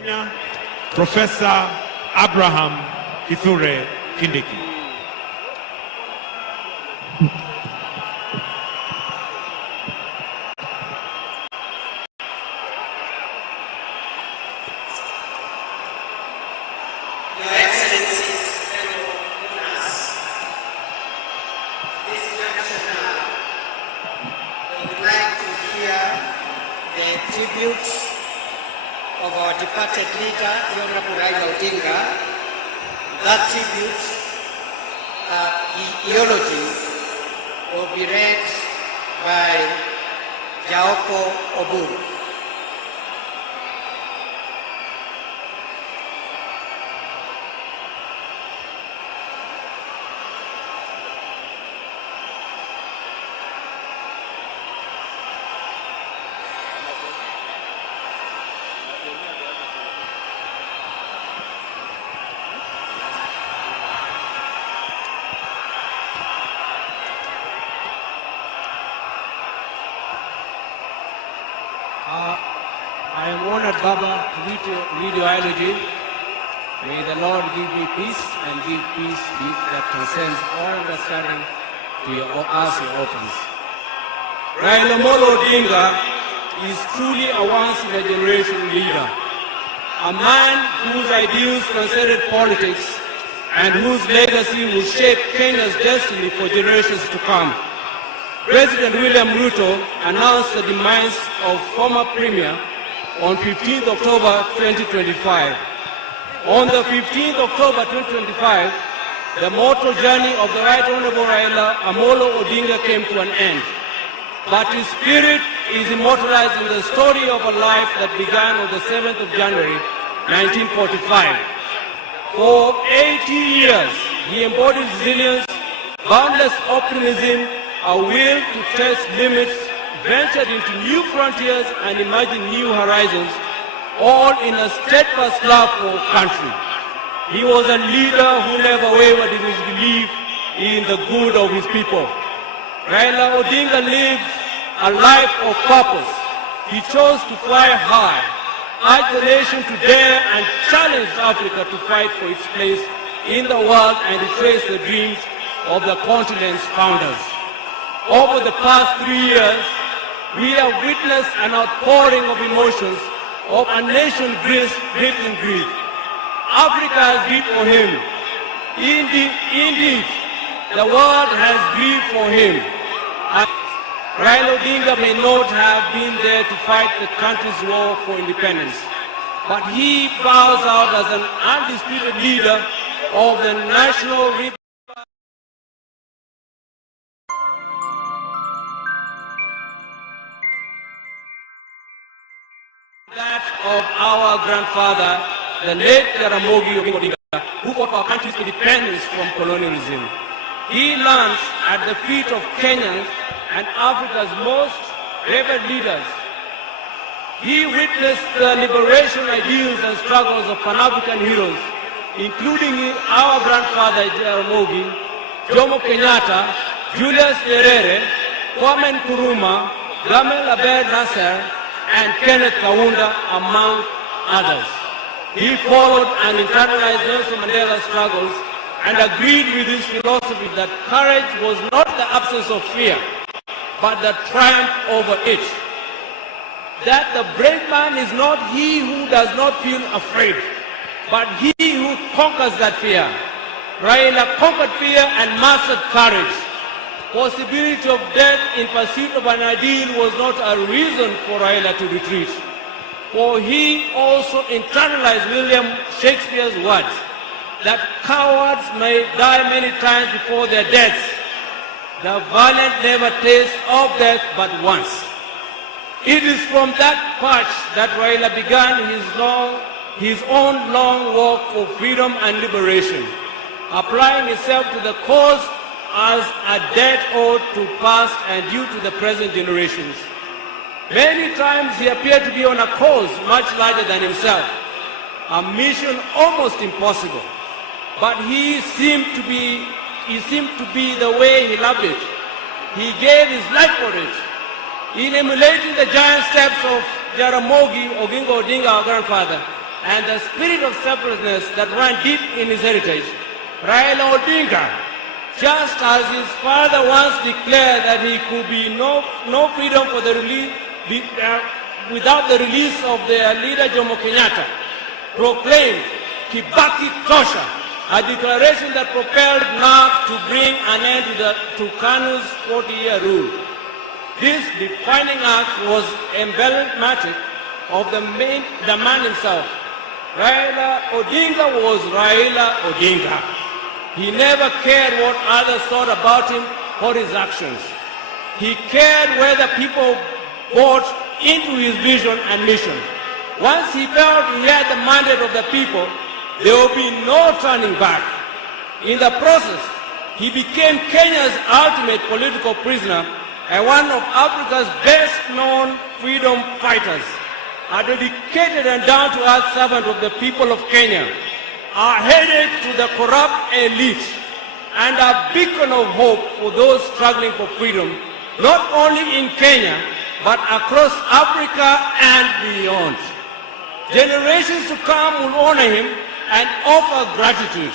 Kenya, Professor Abraham Kithure Kindiki. Of our departed leader, the Honorable Raila Odinga. That tribute, the eulogy, will be read by Jaoko Oburu. I am honored, Baba, to read your eulogy. May the Lord give me peace and give peace that transcends all understanding to us, your orphans. Raila Amolo Odinga is truly a once-in-a-generation leader, a man whose ideals transcended politics and whose legacy will shape Kenya's destiny for generations to come. President William Ruto announced the demise of former Premier on 15th October 2025. On the 15th October 2025, the mortal journey of the Right Honorable Raila Amolo Odinga came to an end. But his spirit is immortalized in the story of a life that began on the 7th of January 1945. For 80 years, he embodied resilience, boundless optimism, a will to test limits, ventured into new frontiers and imagined new horizons, all in a steadfast love for country. He was a leader who never wavered in his belief in the good of his people. Raila Odinga lived a life of purpose. He chose to fly high, urged the nation to dare and challenged Africa to fight for its place in the world and retrace the dreams of the continent's founders. Over the past 3 years, we have witnessed an outpouring of emotions of a nation gripped in grief. Africa has grieved for him. Indeed, the world has grieved for him. Raila Odinga may not have been there to fight the country's war for independence, but he bows out as an undisputed leader of the national that of our grandfather, the late Mayuge Odinga, who fought for our country's independence from colonialism. He learned at the feet of Kenyans and Africa's most revered leaders. He witnessed the liberation ideals and struggles of Pan-African heroes, including our grandfather Jaramogi, Jomo Kenyatta, Julius Nyerere, Kwame Nkrumah, Gamal Abdel Nasser, and Kenneth Kaunda, among others. He followed and internalized Nelson Mandela's struggles and agreed with his philosophy that courage was not the absence of fear, but the triumph over it. That the brave man is not he who does not feel afraid, but he who conquers that fear. Raila conquered fear and mastered courage. Possibility of death in pursuit of an ideal was not a reason for Raila to retreat, for he also internalized William Shakespeare's words that cowards may die many times before their deaths. The valiant never taste of death but once. It is from that perch that Raila began his own long walk for freedom and liberation, applying himself to the cause as a debt owed to past and due to the present generations. Many times he appeared to be on a cause much larger than himself, a mission almost impossible, but he seemed to be the way he loved it. He gave his life for it. In emulating the giant steps of Jaramogi Odinga, our grandfather, and the spirit of selflessness that ran deep in his heritage, Raila Odinga, just as his father once declared that he could be no freedom for the without the release of their leader Jomo Kenyatta, proclaimed Kibaki Tosha, a declaration that propelled NUP to bring an end to KANU's 40-year rule. This defining act was emblematic of the man himself. Raila Odinga was Raila Odinga. He never cared what others thought about him or his actions. He cared whether people bought into his vision and mission. Once he felt he had the mandate of the people, there will be no turning back. In the process, he became Kenya's ultimate political prisoner and one of Africa's best-known freedom fighters, a dedicated and down-to-earth servant of the people of Kenya, a headache to the corrupt elite, and a beacon of hope for those struggling for freedom, not only in Kenya, but across Africa and beyond. Generations to come will honor him and offer gratitude.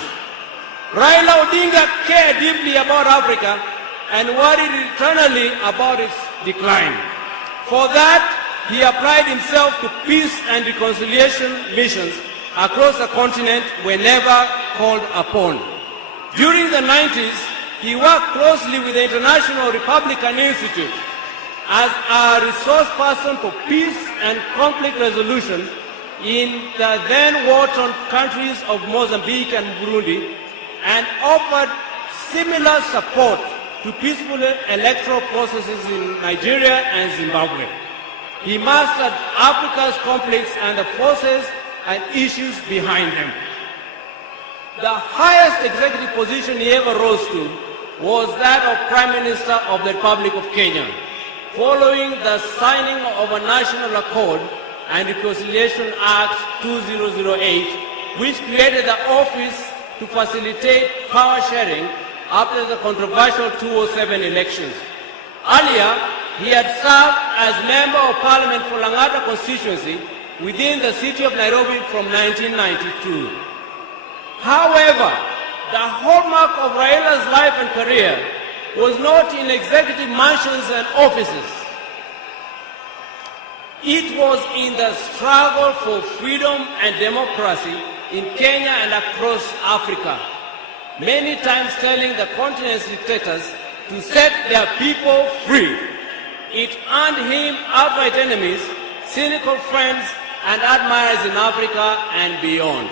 Raila Odinga cared deeply about Africa and worried eternally about its decline. For that, he applied himself to peace and reconciliation missions across the continent whenever called upon. During the 90s, he worked closely with the International Republican Institute as a resource person for peace and conflict resolution in the then war-torn countries of Mozambique and Burundi, and offered similar support to peaceful electoral processes in Nigeria and Zimbabwe. He mastered Africa's conflicts and the forces and issues behind them. The highest executive position he ever rose to was that of Prime Minister of the Republic of Kenya, following the signing of a National Accord and Reconciliation Act 2008, which created the office to facilitate power sharing after the controversial 2007 elections. Earlier, he had served as Member of Parliament for Langata constituency within the city of Nairobi from 1992. However, the hallmark of Raila's life and career was not in executive mansions and offices. It was in the struggle for freedom and democracy in Kenya and across Africa, many times telling the continent's dictators to set their people free. It earned him outright enemies, cynical friends, and admirers in Africa and beyond.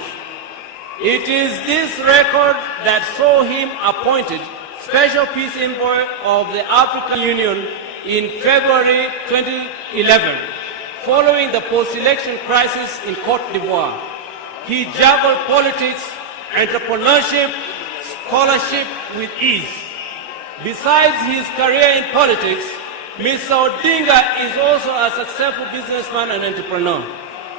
It is this record that saw him appointed Special Peace Envoy of the African Union in February 2011, following the post-election crisis in Cote d'Ivoire. He juggled politics, entrepreneurship, scholarship with ease. Besides his career in politics, Mr. Odinga is also a successful businessman and entrepreneur,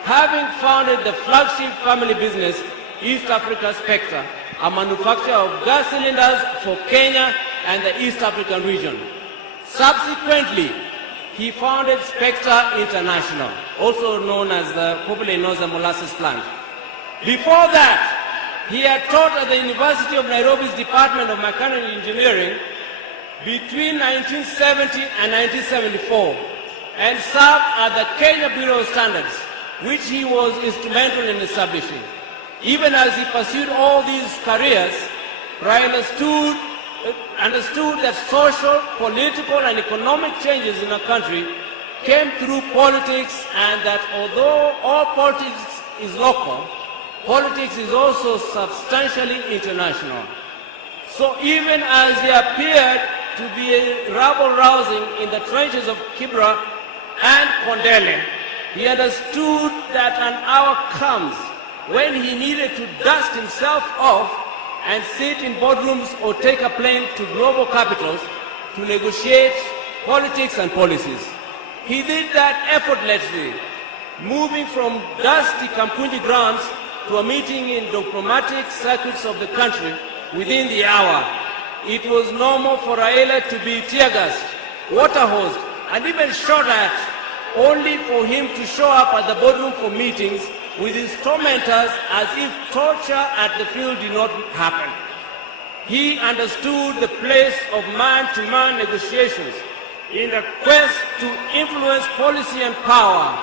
having founded the flagship family business, East Africa Spectre, a manufacturer of gas cylinders for Kenya and the East African region. Subsequently, he founded Spectre International, also known as the popularly known as the molasses plant. Before that, he had taught at the University of Nairobi's Department of Mechanical Engineering between 1970 and 1974, and served at the Kenya Bureau of Standards, which he was instrumental in establishing. Even as he pursued all these careers, Raila understood that social, political, and economic changes in a country came through politics, and that although all politics is local, politics is also substantially international. So even as he appeared to be rabble-rousing in the trenches of Kibra and Kondele, he understood that an hour comes when he needed to dust himself off and sit in boardrooms or take a plane to global capitals to negotiate politics and policies. He did that effortlessly, moving from dusty Kampunji grounds to a meeting in diplomatic circuits of the country within the hour. It was normal for Raila to be tear-gassed, water-hosed, and even shot at, only for him to show up at the boardroom for meetings with his tormentors as if torture at the field did not happen. He understood the place of man-to-man negotiations in the quest to influence policy and power.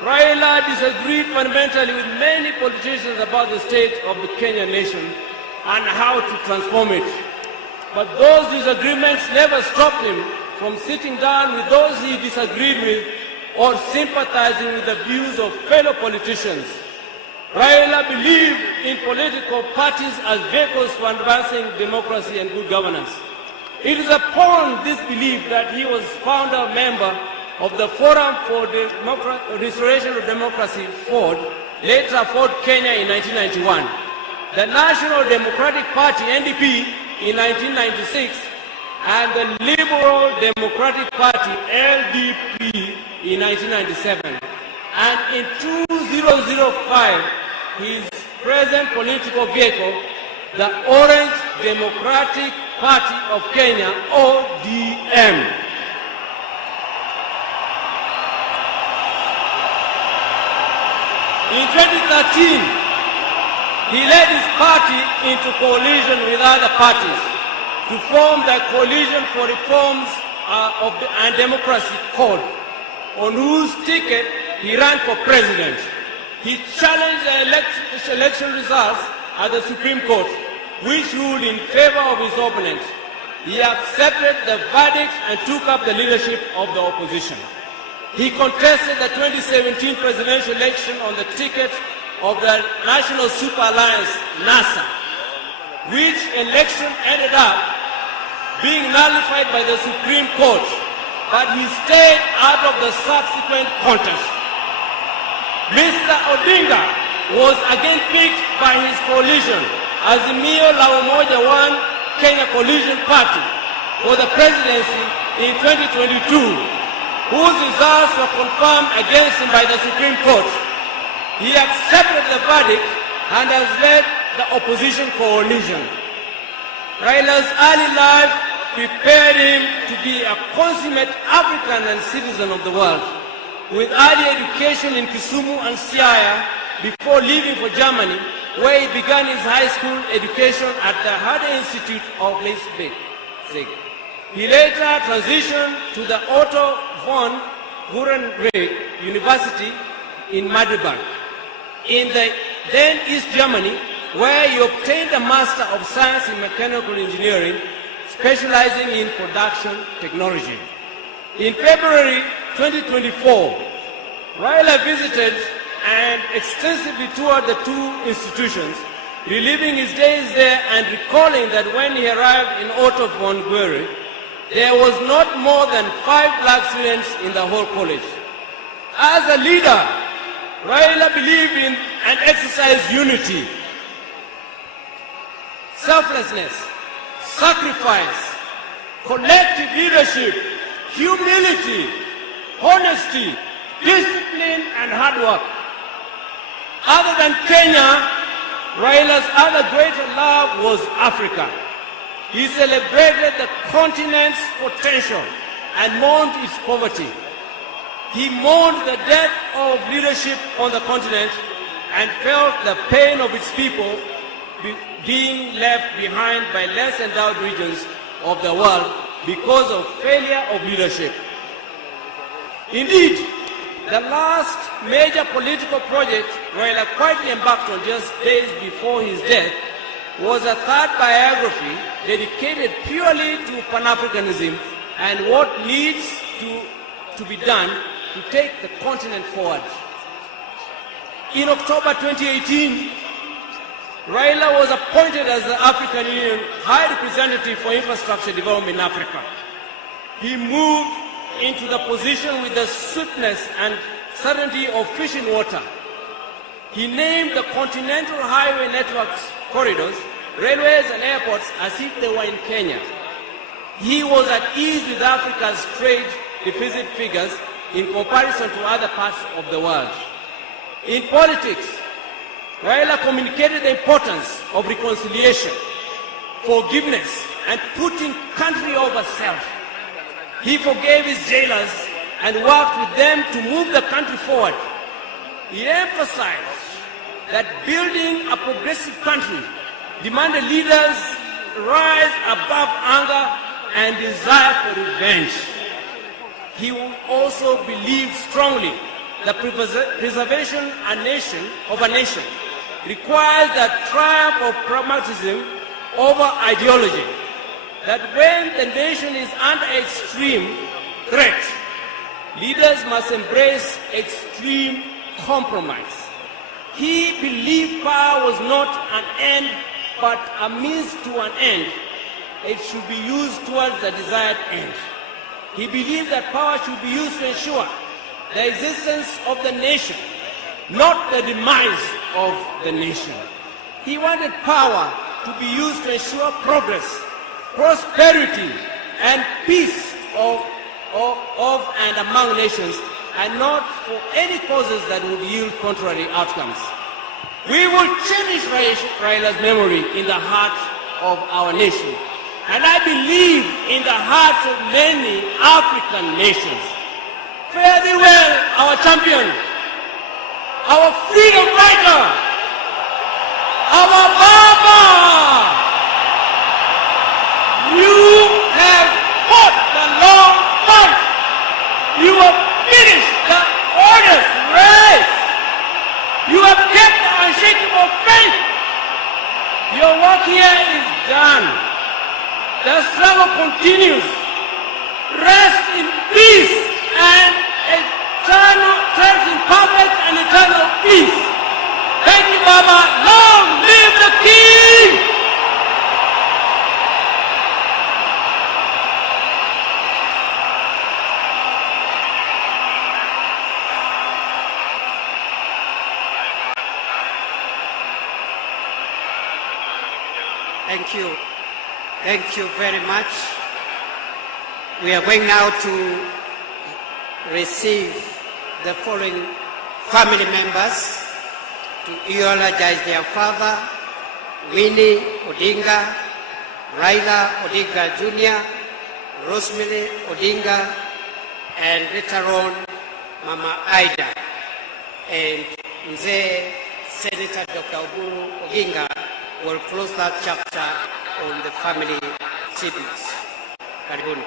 Raila disagreed fundamentally with many politicians about the state of the Kenyan nation and how to transform it. But those disagreements never stopped him from sitting down with those he disagreed with or sympathizing with the views of fellow politicians. Raila believed in political parties as vehicles for advancing democracy and good governance. It is upon this belief that he was founder member of the Forum for Restoration of Democracy, FORD, later FORD Kenya in 1991, the National Democratic Party, NDP, in 1996, and the Liberal Democratic Party, LDP, in 1997. And in 2005, his present political vehicle, the Orange Democratic Party of Kenya, ODM. In 2013, he led his party into coalition with other parties to form the Coalition for Reforms and Democracy Code, on whose ticket he ran for president. He challenged the election results at the Supreme Court, which ruled in favor of his opponent. He accepted the verdict and took up the leadership of the opposition. He contested the 2017 presidential election on the ticket of the National Super Alliance, NASA, which election ended up being nullified by the Supreme Court, but he stayed out of the subsequent contest. Mr. Odinga was again picked by his coalition as the Mayuge Rally One Kenya Coalition Party for the presidency in 2022. Whose results were confirmed against him by the Supreme Court. He accepted the verdict and has led the opposition coalition. Raila's early life prepared him to be a consummate African and citizen of the world, with early education in Kisumu and Siaya before leaving for Germany, where he began his high school education at the Herder Institute of Leipzig. He later transitioned to the Otto von Gutenberg University in Magdeburg, in the then East Germany, where he obtained a Master of Science in Mechanical Engineering, specializing in production technology. In February 2024, Raila visited and extensively toured the two institutions, reliving his days there and recalling that when he arrived in Otto von Gutenberg, there was not more than 5 black students in the whole college. As a leader, Raila believed in and exercised unity, selflessness, sacrifice, collective leadership, humility, honesty, discipline, and hard work. Other than Kenya, Raila's other greater love was Africa. He celebrated the continent's potential and mourned its poverty. He mourned the death of leadership on the continent and felt the pain of its people being left behind by less endowed regions of the world because of failure of leadership. Indeed, the last major political project Raila quietly embarked on just days before his death was a third biography dedicated purely to Pan-Africanism and what needs to be done to take the continent forward. In October 2018, Raila was appointed as the African Union High Representative for Infrastructure Development in Africa. He moved into the position with the swiftness and certainty of fish in water. He named the continental highway networks corridors, railways and airports as if they were in Kenya. He was at ease with Africa's trade deficit figures in comparison to other parts of the world. In politics, Raila communicated the importance of reconciliation, forgiveness, and putting country over self. He forgave his jailers and worked with them to move the country forward. He emphasized that building a progressive country demanded leaders rise above anger and desire for revenge. He also believed strongly that preservation of a nation requires the triumph of pragmatism over ideology. That when the nation is under extreme threat, leaders must embrace extreme compromise. He believed power was not an end, but a means to an end. It should be used towards the desired end. He believed that power should be used to ensure the existence of the nation, not the demise of the nation. He wanted power to be used to ensure progress, prosperity, and peace of and among nations, and not for any causes that would yield contrary outcomes. We will cherish Raila's memory in the heart of our nation, and I believe in the hearts of many African nations. Fare thee well, our champion, our freedom fighter, our Baba. You have fought the long fight. You have finished the honest race. You have kept the unshakable faith. Your work here is done. The struggle continues. Rest in peace and eternal, rest in perfect and eternal peace. Thank you, Baba. Long live the King! Thank you. Thank you very much. We are going now to receive the following family members to eulogize their father, Winnie Odinga, Raila Odinga Jr., Rosemary Odinga, and later on, Mama Ida. And Mzee Senator Dr. Oburu Oginga will close that chapter on the family tributes. Karibuni.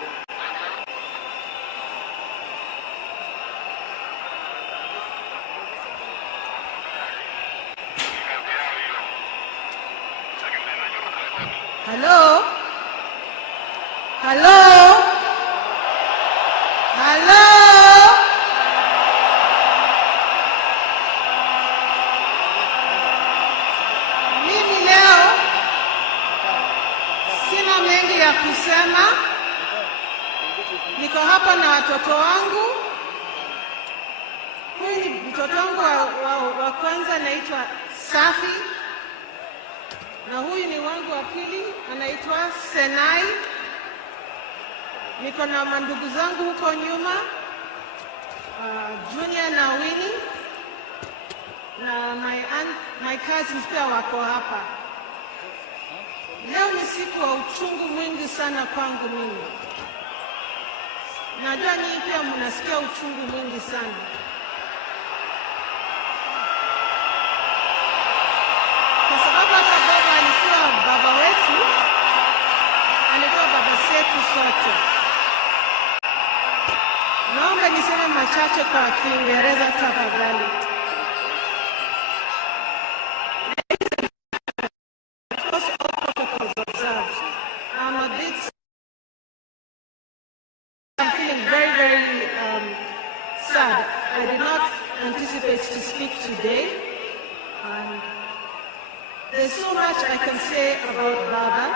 Hello? Hello? Hello? Mimi leo sina mengi ya kusema. Niko hapa na watoto wangu. Huyu ni mtoto wangu wa kwanza anaitwa Safi. Na huyu ni wangu wa pili anaitwa Senai. Niko na mandugu zangu huko nyuma, Junior na Winnie, na my cousins pia wako hapa. Leo ni siku wa uchungu mwingi sana kwangu mimi. Najua nyinyi pia mnasikia uchungu mwingi sana. Kwa sababu hata baba alikuwa baba wetu, alikuwa baba zetu sote. Naomba niseme machache kwa Kiingereza tafadhali. I'm feeling very, very sad. I did not anticipate to speak today. And there's so much I can say about Baba,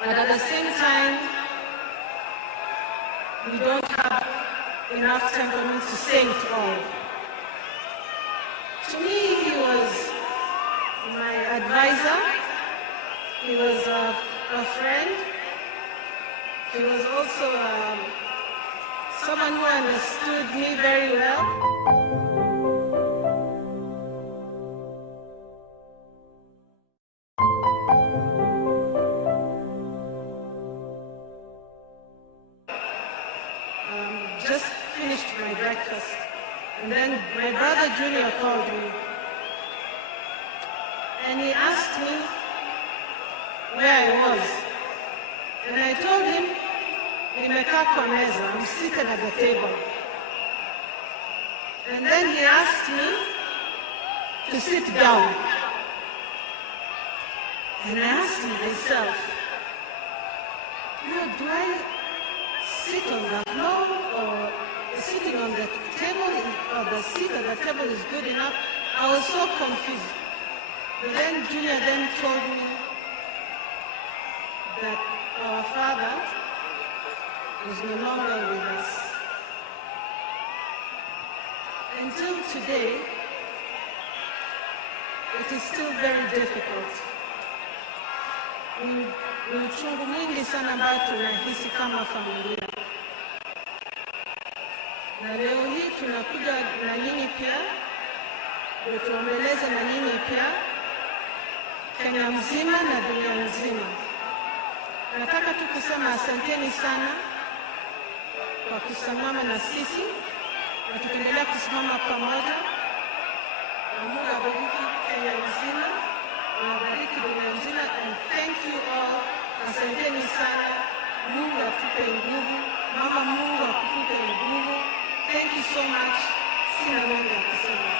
but at the same time, we don't have enough time for me to say it all. To me, he was my advisor. He was a friend. He was also someone who understood me very well. Just finished my breakfast And then my brother Junior called me. And he asked me where I was. And I told him, nimekaa kwa meza, I'm seated at the table. And then he asked me to sit down. And I asked myself, do I sit on the floor, or sitting on the table, or the seat at the table is good enough? I was so confused. But then Junior then told me that our father was no longer with us. Until today, it is still very difficult. Ni uchungu mwingi sana ambao tunahisi kama familia. Na leo hii tunakuja na nyinyi pia, ndio tuombeleze na nyinyi pia, Kenya mzima na dunia mzima. Nataka tu kusema asanteni sana kwa kusimama na sisi, na tutaendelea kusimama pamoja. Mungu abariki Kenya mzima, na abariki dunia mzima, and thank you all. Asanteni sana. Mungu atupe nguvu. Mama, Mungu akupe nguvu. Thank you so much. Sina mengi ya kusema.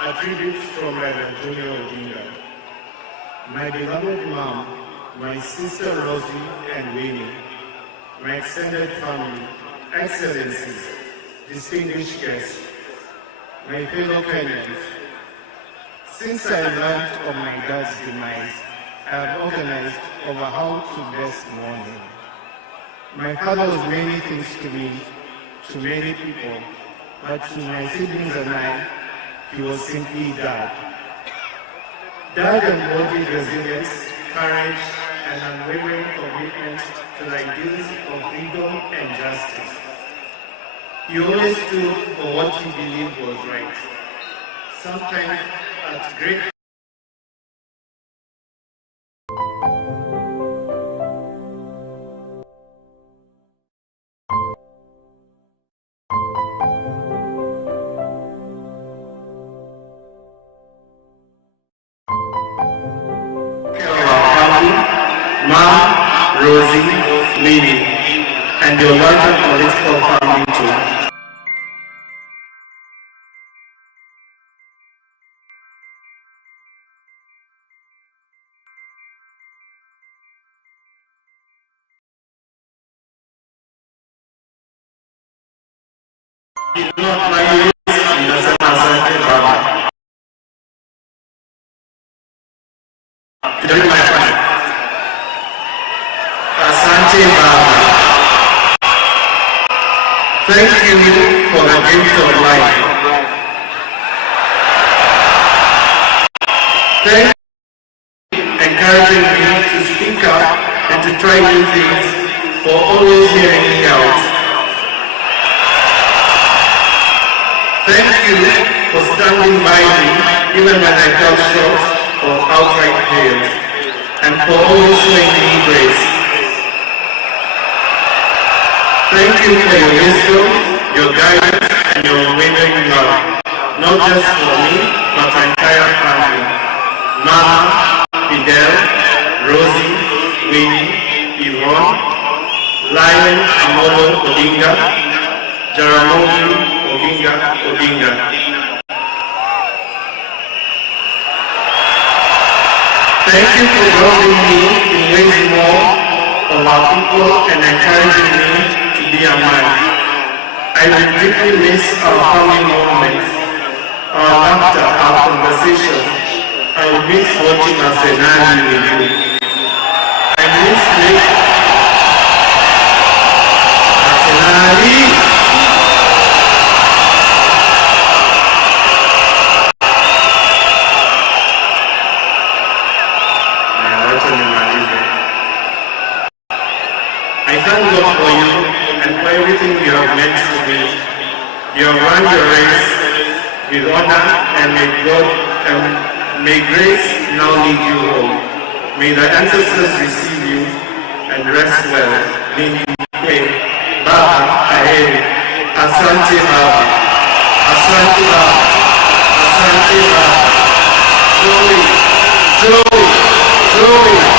A tribute from Raila Odinga. My beloved mom, my sister Rosie and Winnie, my extended family, excellencies, distinguished guests, my fellow Kenyans. Since I learned of my dad's demise, I have organized over how to best mourn him. My father was many things to me, to many people, but to my siblings and I, he was simply Dad. Dad embodied resilience, courage, and unwavering commitment to the ideals of freedom and justice. He always stood for what he believed was right, sometimes at great Mom, Rosie, Winnie, and your larger political family too. Thank you for the gift of life. Thank you for encouraging me to speak up and to try new things, for always hearing me out. Thank you for standing by me even when I fell short or outright failed, and for always showing me grace. Thank you for your wisdom, your guidance, and your unwavering love, not just for me, but our entire family. Mama, Fidel, Rosie, Winnie, Yvonne, Raila Amolo Odinga, Jaramogi Odinga. Thank you for helping me to raise more of our people and encouraging me to be a man. I will deeply miss our family moments, our laughter, our conversation. I will miss watching Arsenal with you. I miss making Arsenal. I thank God for you and for everything you have meant to me. You have run your race with honor, and may grace now lead you home. May the ancestors receive you and rest well. May you pray, Baba Aheri, Asante Baba, Asante Baba, Asante Baba, Joey, Joey, Joey.